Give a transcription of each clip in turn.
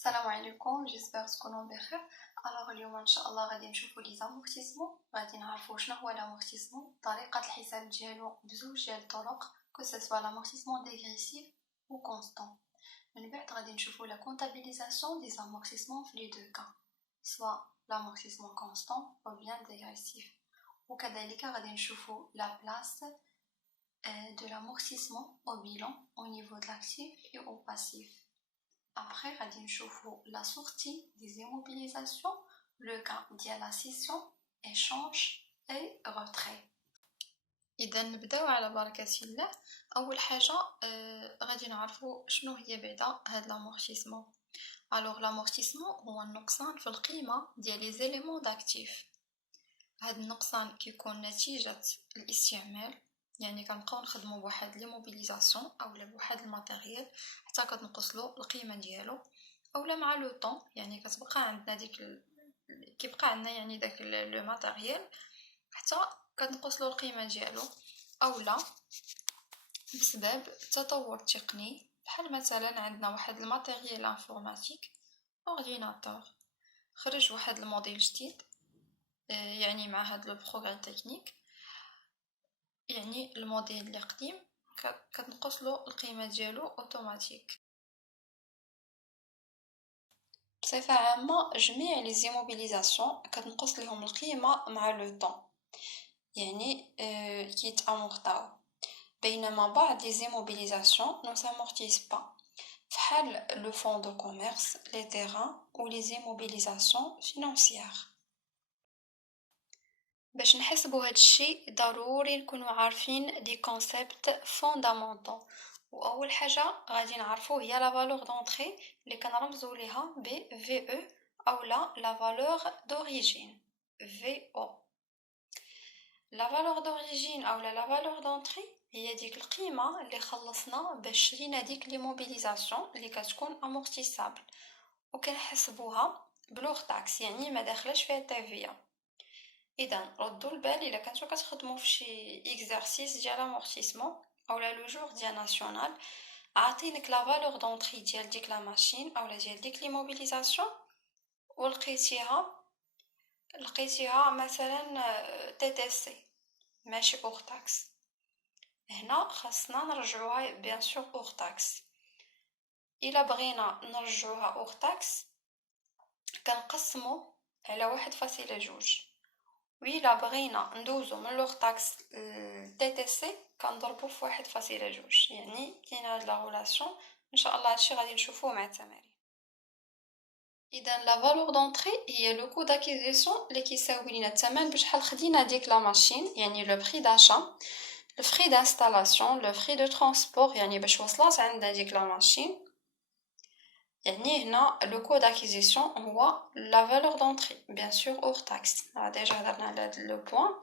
السلام عليكم. جيسبر تكونوا بخير. اليوم ان شاء الله غادي نشوفوا لي زامورتيسمون، غادي نعرفوا شنو هو لامورتيسمون، طريقه الحساب ديالو بزوج ديال الطرق، كو سوا لامورتيسمون ديغريسيف و كونستون. من بعد غادي نشوفوا لا كونطابيليزاسيون دي زامورتيسمون في لي دو كا، سوا لامورتيسمون كونستون او بيان ديغريسيف. وكذلك غادي نشوفوا لا بلاس de l'amortissement au bilan au niveau de l'actif et au passif. Après, غادي نشوفوا la sortie des immobilisations, le cas ديال la scission, échange et retrait. إذا نبداو على بركة الله. أول حاجة غادي نعرفوا شنو هي بعدا هاد l'amortissement. Alors l'amortissement هو النقصان في القيمة ديال les éléments d'actifs. هاد النقصان كيكون نتيجة الاستعمال، يعني كنبقاو نخدمو بواحد لي موبيليزاسيون اولا بواحد الماتيريال حتى كتنقصلو القيمه ديالو، اولا مع لو طون يعني كتبقى عندنا كيبقى عندنا يعني داك لو ماتيريال حتى كتنقصلو القيمه ديالو، اولا بسبب التطور التقني بحال مثلا عندنا واحد الماتيريال انفورماتيك اورديناتور خرج واحد الموديل جديد، يعني مع هاد لو بروغرام تكنيك، يعني الموديل اللي قديم كتنقصلو القيمه ديالو اوتوماتيك. بصفه عامه جميع لي زيموبيليزاسيون كتنقص لهم القيمه مع لو طون، يعني كيتامورطاو، بينما بعض لي زيموبيليزاسيون نو سامورتيس با، فحال لو فون دو كوميرس، لي تيران و لي زيموبيليزاسيون فينانسيير. باش نحسبوا هاد الشيء ضروري نكونوا عارفين دي كونسيبت فوندامونطال، واول حاجه غادي نعرفوا هي لا فالور دونطري اللي كنرمزوا ليها ب في او اولا لا فالور دوريجين في او. لا فالور دوريجين اولا لا فالور دونطري هي ديك القيمه اللي خلصنا باش شرينا ديك لي موبيليزاسيون اللي كتكون امورتيسابل، وكنحسبوها بلوغ تاكس، يعني ما داخلاش فيها التيفيا. اذا ردوا البال الا كنتو كتخدموا في شي اكزرسيس ديال امورتيسمون اولا لو جور ديال ناسيونال، عاطينك لا فالور دونطري ديال ديك لا ماشين اولا ديال ديك لي موبيليزاسيون ولقيتيها مثلا تي تي سي ماشي اور تاكس، هنا خاصنا نرجعوها بيان سور اور تاكس. الا بغينا نرجعوها اور تاكس كنقسموا على 1.2، وإلا بغينا ندوزو من لوغ تاكس تي تي سي كنضربو في 1.2، يعني كاين هاد لا غولاسيون. ان شاء الله هادشي غادي نشوفوه مع التمارين. اذا لا فالور دونطري هي لو كو داكيزيسيون اللي كيساوي لينا الثمن بشحال خدينا ديك لا ماشين، يعني لو بري داشا، لو فري دانستالاسيون، لو فري دو ترونسبور، يعني باش وصلات عندنا ديك لا ماشين. يعني هنا لو كو داكيزيسيون هو لا فالور دونطري بيان سور اور تاكس، ديجا هضرنا على هاد لو بوين.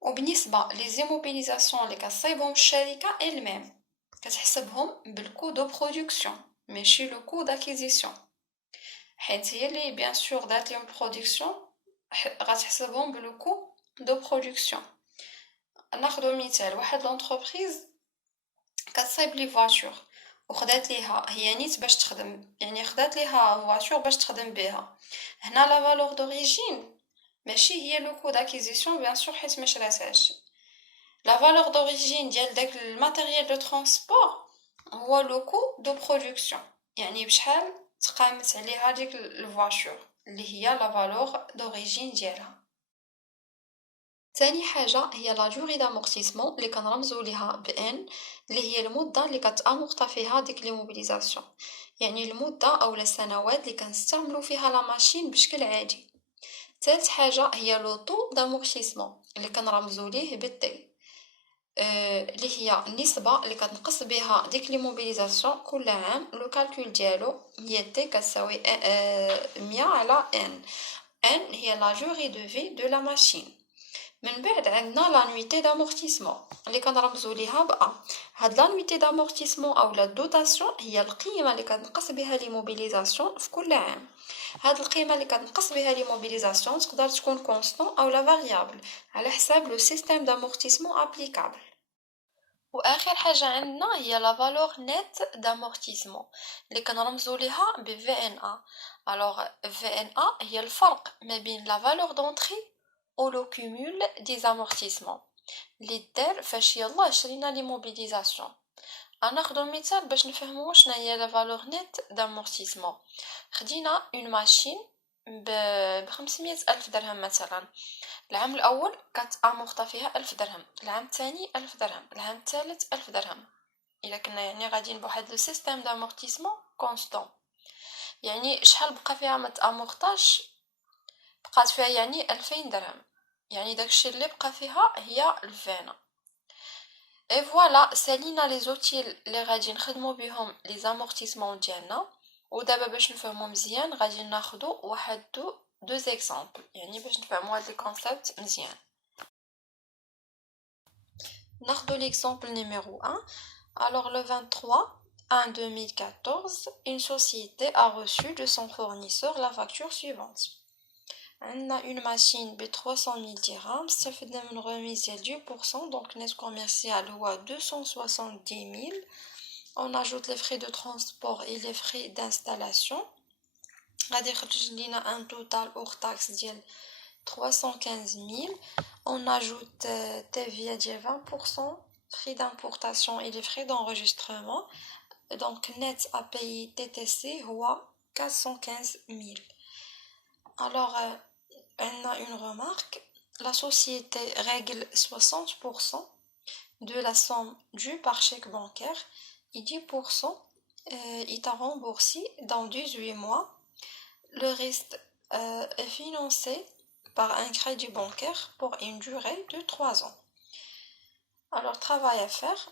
وبالنسبه لي زيموبيليزاسيون اللي كتصيبهم الشركه الميم كتحسبهم بالكو دو برودكسيون ماشي لو كو داكيزيسيون، حيت هي اللي بيان سور دات لهم برودكسيون غتحسبهم بالكو كو دو برودكسيون. ناخذ مثال، واحد لونتربريز كتصايب لي فواتور وخدات ليها هي نيت باش تخدم، يعني خدات ليها فواتور باش تخدم بها. هنا لا فالور دوريجين ماشي هي لو كو داكيزيسيون بيان سور حيت ما شراتهاش، لا فالور دوريجين ديال داك الماتيريال دو ترونسبور هو لو كو دو برودكسيون، يعني بشحال تقامت عليها ديك الفواتور اللي هي لا فالور دوريجين ديالها. ثاني حاجه هي لا دوري دامورتيسمون اللي كنرمزوا ليها ب ان، اللي هي المده اللي كتامورطا فيها ديك لي موبيليزاسيون، يعني المده اولا السنوات اللي كنستعملوا فيها لا ماشين بشكل عادي. ثالث حاجه هي لو طو دامورتيسمون اللي كنرمزوا ليه بالتي، اللي هي النسبه اللي كتنقص بها ديك لي موبيليزاسيون كل عام. لو كالكول ديالو هي تي كتساوي 100 على ان هي لا جوري دو في دو لا ماشين. من بعد عندنا لانويتي دامورتيسمون اللي كنرمزوا ليها ب هاد لانويتي دامورتيسمون اولا دوتاسيون هي القيمه اللي كتنقص بها لي موبيليزاسيون في كل عام. هاد القيمه اللي كتنقص بها لي موبيليزاسيون تقدر تكون كونستون اولا فاريابل على حساب لو سيستيم دامورتيسمون ابليكابل. واخر حاجه عندنا هي لا فالور نيت d'amortissement اللي كنرمزوا ليها ب VNA. alors VNA هي الفرق ما بين لا فالور دونطري و لو كومول دي زامورتيسمون اللي دار فاش يلا شرينا لي موبيليزاسيون. غناخدو مثال باش نفهمو شنو هي لا فالور نيت d'amortissement. خدينا اون ماشين ب 500 ألف درهم مثلا. العام الأول كانت أمورطا فيها 1000 درهم، العام الثاني 1000 درهم، العام الثالث 1000 درهم. إلا كنا يعني غاديين بواحد لو سيستيم دامورتيسمون كونستون، يعني شحال بقى فيها ما تامورطاش، بقات فيها يعني 2000 درهم، يعني داكشي اللي بقى فيها هي الفينا. اي فوالا سالينا لي زوتي اللي غادي نخدمو بهم لي زامورتيسمون ديالنا. ودابا باش نفهمو مزيان غادي ناخدو واحد دو زيكزامبل، يعني باش نفهمو هاد لي كونسيبت مزيان. ناخدو l'exemple numéro 1. Alors le 23/1/2014, une société a reçu de son fournisseur la facture suivante. On a une machine de 300 000 dirhams, ça fait une remise de 10%, donc net commercial ou à 270 000. On ajoute les frais de transport et les frais d'installation. غادي يخرج لينا un total hors taxe ديال 315 000. On ajoute TVA de 20%, frais d'importation et les frais d'enregistrement. Donc net à payer TTC ou 415 000. Alors, on a une remarque. La société règle 60% de la somme due par chèque bancaire et 10% est remboursé dans 18 mois. Le reste est financé par un crédit bancaire pour une durée de 3 ans. Alors, travail à faire.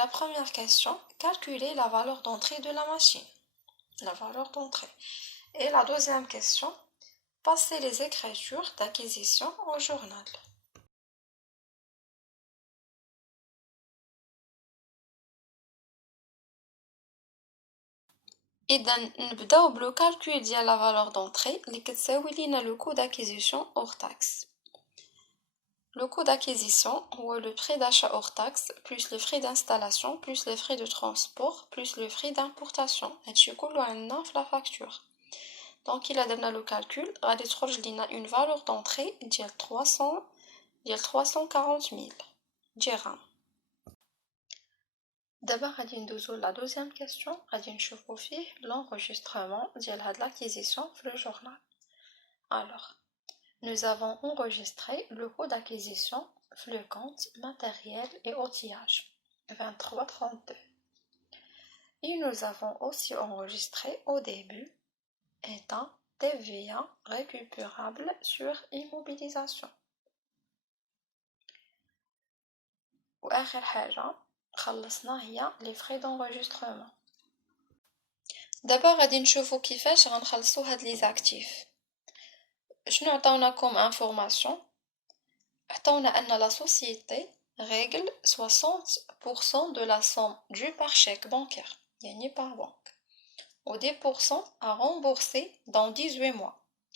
La première question, calculer la valeur d'entrée de la machine. La valeur d'entrée. Et la deuxième question, passer les écritures d'acquisition au journal. إذا نبداو بلو calcul ديال la valeur d'entrée اللي كتساوي لينا le coût d'acquisition hors taxe. Le coût d'acquisition ou le prix d'achat hors taxe plus les frais d'installation plus les frais de transport plus le frais d'importation. هادشي كله عندنا في la facture. Donc il a donné le calcul, غادي تخرج لينا une valeur d'entrée ديال 340 000 dirhams. دابا غادي ندوزو la deuxième question, غادي نشوفو فيه l'enregistrement ديال هاد l'acquisition في le journal. Alors, nous avons enregistré le coût d'acquisition في le compte matériel et outillage 2332. Et nous avons aussi enregistré au début étant TVA récupérable sur immobilisation. وآخر حاجة خلصنا هي les frais d'enregistrement. دابا غادي نشوفو كيفاش غنخلصو هاد لي زاكتيف. شنو عطاونا كوم انفورماسيون؟ عطاونا ان لا سوسيتي règle 60% de la somme due par chèque bancaire, يعني par banque, و 10% à rembourser dans 18 mois,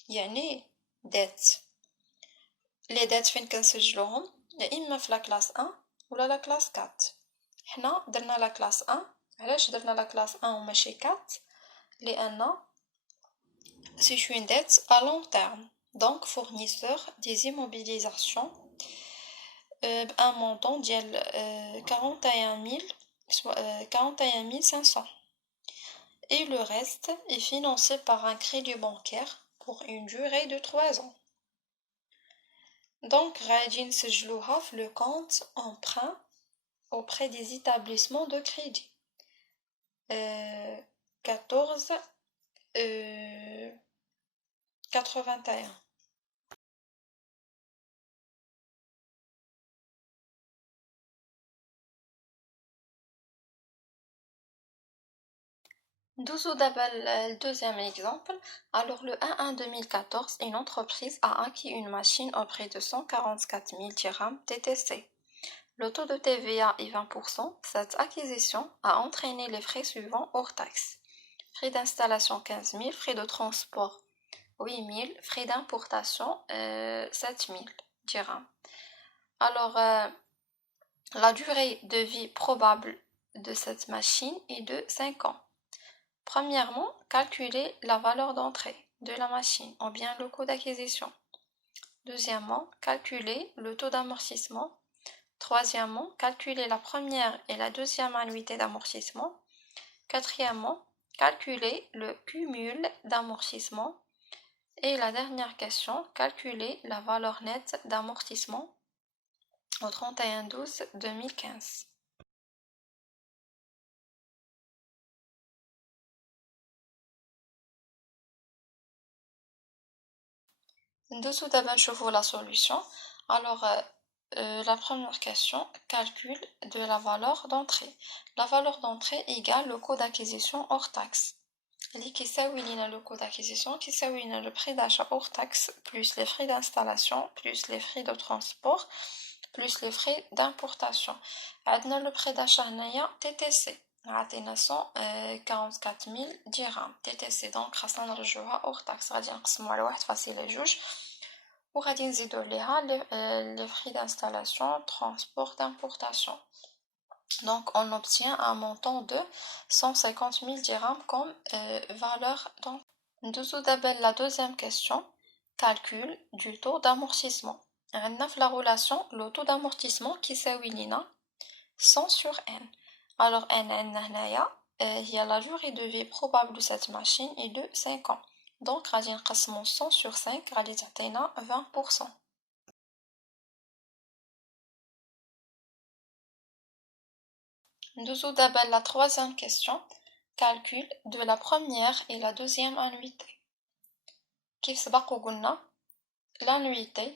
يعني dette. les dettes فين كنسجلوهم؟ يا اما في لا كلاس 1 ولا لا كلاس 4. حنا درنا لا كلاس 1. علاش درنا لا كلاس 1 وماشي 4؟ لان c'est une dette à long terme, donc fournisseur des immobilisations un montant ديال 41 500. Et le reste est financé par un crédit bancaire pour une durée de 3 ans. Donc غادي نسجلوها في le compte emprunt auprès des établissements de crédit 14 81. Douzou d'abord le deuxième exemple. Alors le 1/1/2014, une entreprise a acquis une machine au prix de 144 000 dirhams TTC. Le taux de TVA est 20%. Cette acquisition a entraîné les frais suivants hors taxes. Frais d'installation 15 000, frais de transport 8 000, frais d'importation 7 000 dirhams. Alors La durée de vie probable de cette machine est de 5 ans. Premièrement, calculer la valeur d'entrée de la machine ou bien le coût d'acquisition. Deuxièmement, calculer le taux d'amortissement. Troisièmement, calculer la première et la deuxième annuité d'amortissement. Quatrièmement, calculer le cumul d'amortissement. Et la dernière question, calculer la valeur nette d'amortissement au 31/12/2015. Dessous d'abord نشوفوا la solution. Alors, la première question, calcul de la valeur d'entrée. La valeur d'entrée égale le coût d'acquisition hors taxe. اللي كيساوي لينا le coût d'acquisition كيساوي لينا le prix d'achat hors taxe plus les frais d'installation plus les frais de transport plus les frais d'importation. عندنا le prix d'achat هنايا TTC عطينا 144,000 dirhams TTC donc خاصنا نرجعوها hors taxe غادي نقسمو على 1.2 وغادي نزيدو ليها les frais d'installation transport d'importation. Donc on obtient un montant de 150,000 dirhams comme valeur. Donc, dessous d'abord la deuxième question, calcul du taux d'amortissement. On a la relation le taux d'amortissement qui s'appelle 100 sur n. Alors n il y a la durée de vie probable de cette machine est de 5 ans. Donc غادي نقسمو 100 sur 5 غادي تعطينا 20%. Dessous d'abord la troisième question, calcul de la première et la deuxième annuité. كيف سبق وقلنا l'annuité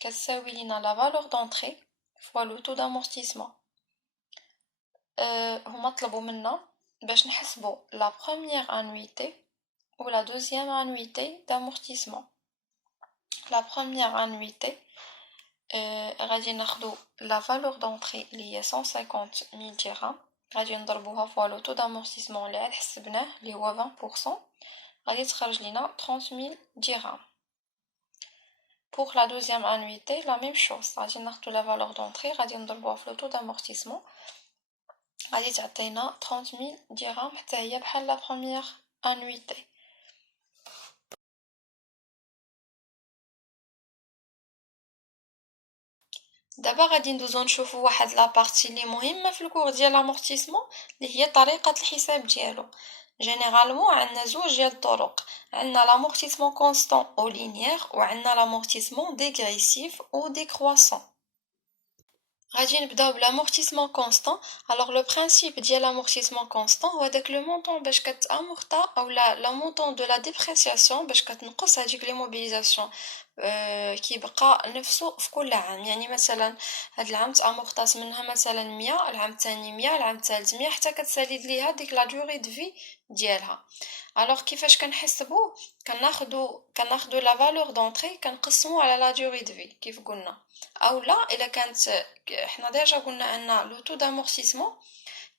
كتساوي لنا la valeur d'entrée fois le taux d'amortissement. هما طلبوا منا باش نحسبوا la première annuité ou la deuxième annuité d'amortissement. La première annuité غادي ناخدو la valeur d'entrée اللي هي 150,000 dirhams غادي نضربوها فوا لو طو d'amortissement اللي حسبناه اللي هو 20% غادي تخرج لينا 30,000 dirhams. Pour la deuxième annuité la même chose غادي ناخدو la valeur d'entrée غادي نضربوها في لو طو d'amortissement غادي تعطينا 30,000 dirhams حتى هي بحال la première annuité. دابا غادي ندوزو نشوفو واحد لابارتي لي مهمه في الكور ديال لامورتيسمون اللي هي طريقه الحساب ديالو. جينيرالمون عندنا زوج ديال الطرق، عندنا لامورتيسمون كونستون او لينيير وعندنا لامورتيسمون ديغريسيف او ديكرواسون. غادي نبداو بلامورتيسمون كونستون. الوغ لو برينسيپ ديال لامورتيسمون كونستون هو داك لو مونطون باش كتامورطا اولا لا مونطون دو لا ديبريسياسيون باش كتنقص هذيك لي موبيليزاسيون كيبقى نفسه في كل عام. يعني مثلا هاد العام تامورطات منها مثلا 100 العام الثاني 100 العام الثالث 100 حتى كتسالي ليها ديك لا دوري دو في ديالها. الوغ كيفاش كنحسبوه كناخدو لا فالور دونطري كنقسمو على لا دوري دو في كيف قلنا اولا الا كانت حنا ديجا قلنا ان لو طو دامورتيسمون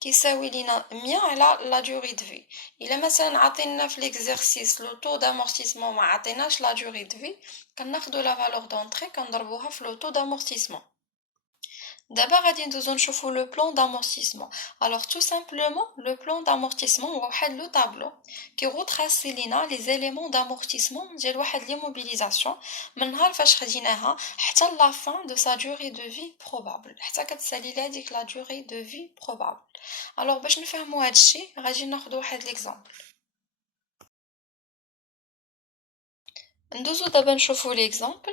كيساوي لينا 100 على لا دوري دو في. الا مثلا عطينا في ليكزارسيس لو طو دامورتيسمون ما عطيناش لا دوري دو في كناخدو لا فالور دونطري كنضربوها في لو طو دامورتيسمون. D'abord, nous allons le plan d'amortissement. Alors, tout simplement, le plan d'amortissement, c'est le tableau qui retrace les éléments d'amortissement de l'immobilisation من نهار فاش خديناها حتى la fin de sa durée de vie probable. حتى كتسالي لها ديك la durée de vie probable. Alors, باش نفهموا هذا الشيء غادي ناخذوا واحد l'exemple. Nous allons voir l'exemple.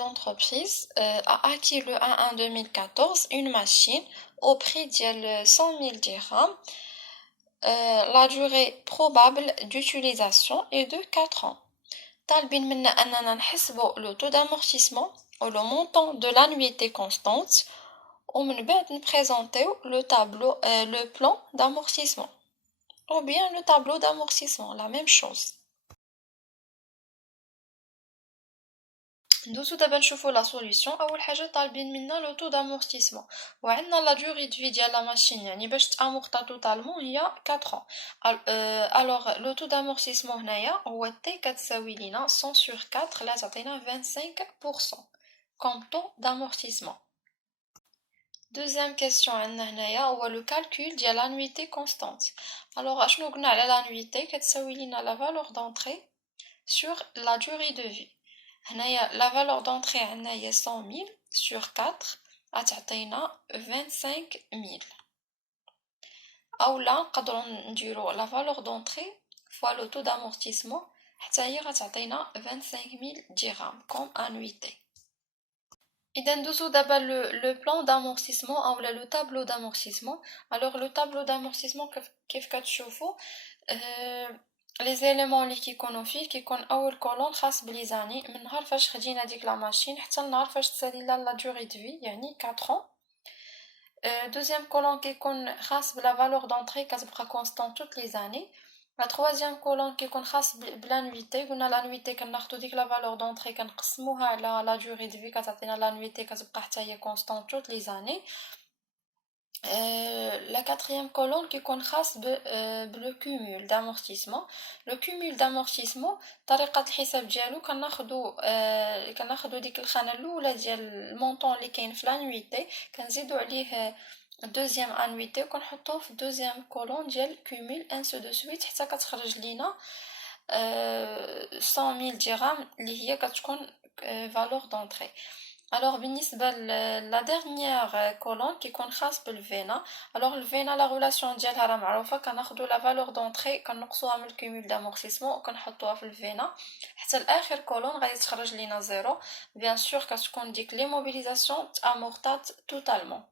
L'entreprise a acquis le 1/1/2014 une machine au prix de 100,000 dirhams. La durée probable d'utilisation est de 4 ans. طالبين منا أننا نحسبوا le taux d'amortissement ou le montant de l'annuité constante ومن بعد نبريزونطيو le tableau le plan d'amortissement ou bien le tableau d'amortissement, la même chose. ندوزو دابا نشوفو لا سوليوشن. اول حاجه طالبين منا لو طو دامورتيسمون وعندنا لا دوري دو في ديال لا ماشين يعني باش تامورطا توتالمون هي 4 ans. الوغ لو طو دامورتيسمون هنايا هو تي كتساوي لينا 100 sur 4 لا تعطينا 25% كوم طو دامورتيسمون. Deuxième question عندنا هنايا هو le calcul ديال l'annuité constante. Alors اشنو قلنا على l'annuité كتساوي لينا la valeur d'entrée sur la durée de vie. هنايا la valeur d'entrée عندنا هي 100 000 sur 4 غتعطينا 25 000. اولا نقدروا نديرو la valeur d'entrée fois le taux d'amortissement حتى هي غتعطينا 25 000 dirhams comme annuité. إذا ندوزو دابا le plan d'amortissement اولا le tableau d'amortissement. Alors le tableau d'amortissement كيف كتشوفوا les éléments اللي كيكونوا فيه كيكون اول كولون خاص بلي زاني من نهار فاش خدينا ديك لا ماشين حتى النهار فاش تسالي لا durée de vie يعني 4 ans. Deuxième colonne كيكون خاص بلا valeur d'entrée كتبقى constante toutes les années. La troisième colonne كيكون خاص بلانويتي. قلنا لانويتي كناخدو ديك لا valeur d'entrée كنقسموها على لا durée de vie كتعطينا لانويتي كتبقى حتى هي constante toutes les années. La quatrième colonne كيكون خاص بلو cumul d'amortissement. Le cumul d'amortissement طريقة الحساب ديالو كناخدو ديك الخانة الاولى ديال المونطون اللي كاين في لانويتي كنزيدو عليه دوزيام انويتي وكنحطوه في دوزيام كولون ديال cumul ainsi de suite حتى كتخرج لينا 100 000 dirhams اللي هي كتكون valeur d'entrée. Alors بالنسبة la dernière colonne كيكون خاص بالفينا. Alors الفينا لا غولاسيون ديالها راه معروفة كناخدو لا valeur d'entrée كنقصوها من الكومول دامورتيسمون وكنحطوها في الفينا حتى لاخر كولون غادي تخرج لينا زيرو. بيان سور كتكون ديك لي موبيليزاسيون تامورتات توتالمون.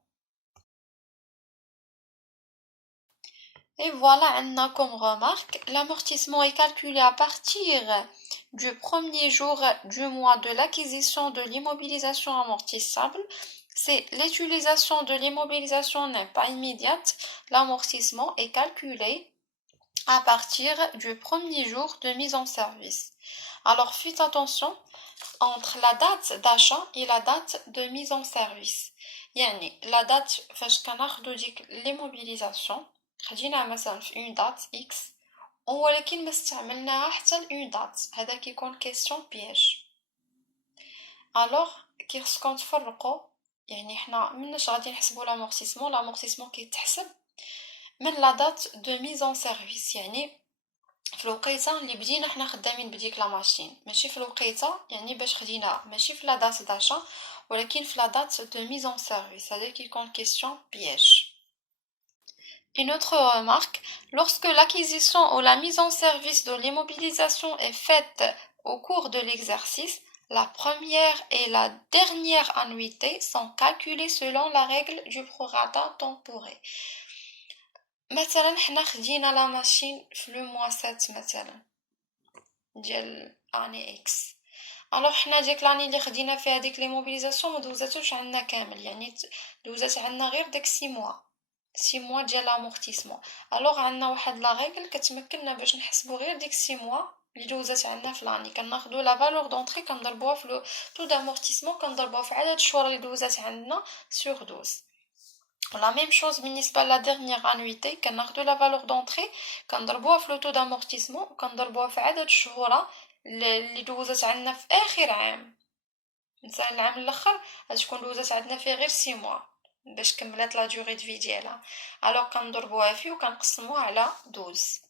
Et voilà, comme remarque, l'amortissement est calculé à partir du premier jour du mois de l'acquisition de l'immobilisation amortissable. Si l'utilisation de l'immobilisation n'est pas immédiate, l'amortissement est calculé à partir du premier jour de mise en service. Alors faites attention entre la date d'achat et la date de mise en service. Yani, la date فاش كناخدو ديك l'immobilisation خدينا مثلا في اون دات اكس ولكن ما استعملناها حتى لاون دات هذا كيكون كيسيون بياج. الوغ كيخصكم تفرقوا يعني حنا مناش غادي نحسبوا لامورتيسمون كيتحسب من لا دات دو ميز اون سيرفيس يعني في الوقيته اللي بدينا حنا خدامين بديك لا ماشين ماشي في الوقيته يعني باش خدينا ماشي في لا دات داشا ولكن في لا دات دو ميز اون سيرفيس هذا كيكون كيسيون بياج. Une autre remarque, lorsque l'acquisition ou la mise en service de l'immobilisation est faite au cours de l'exercice, la première et la dernière annuité sont calculées selon la règle du prorata temporé. مثلا حنا خدينا لا ماشين في لو موا 7 مثلا ديال اني اكس. الوغ حنا ديك لاني اللي خدينا فيها ديك لي موبيليزاسيون ما دوزاتوش عندنا كامل يعني دوزات عندنا غير داك 6 موا 6 موا ديال لامورتيسمون. الوغ عندنا واحد لا ريغل كتمكننا باش نحسبوا غير ديك 6 موا اللي دوزات عندنا في لاني كناخذوا لا فالور دونطري كنضربوها في لو تو دامورتيسمون كنضربوها في عدد الشهور اللي دوزات عندنا سور 12. La même chose بالنسبة لا dernière annuité كناخذوا لا فالور دونطري كنضربوها في لو تو دامورتيسمون وكنضربوها في عدد الشهور اللي دوزات عندنا في اخر عام. مثلا العام الاخر غتكون دوزات عندنا فيه غير 6 موا باش كملات لا دوري دو في ديالها الوغ كنضربوها فيه وكنقسموها على 12.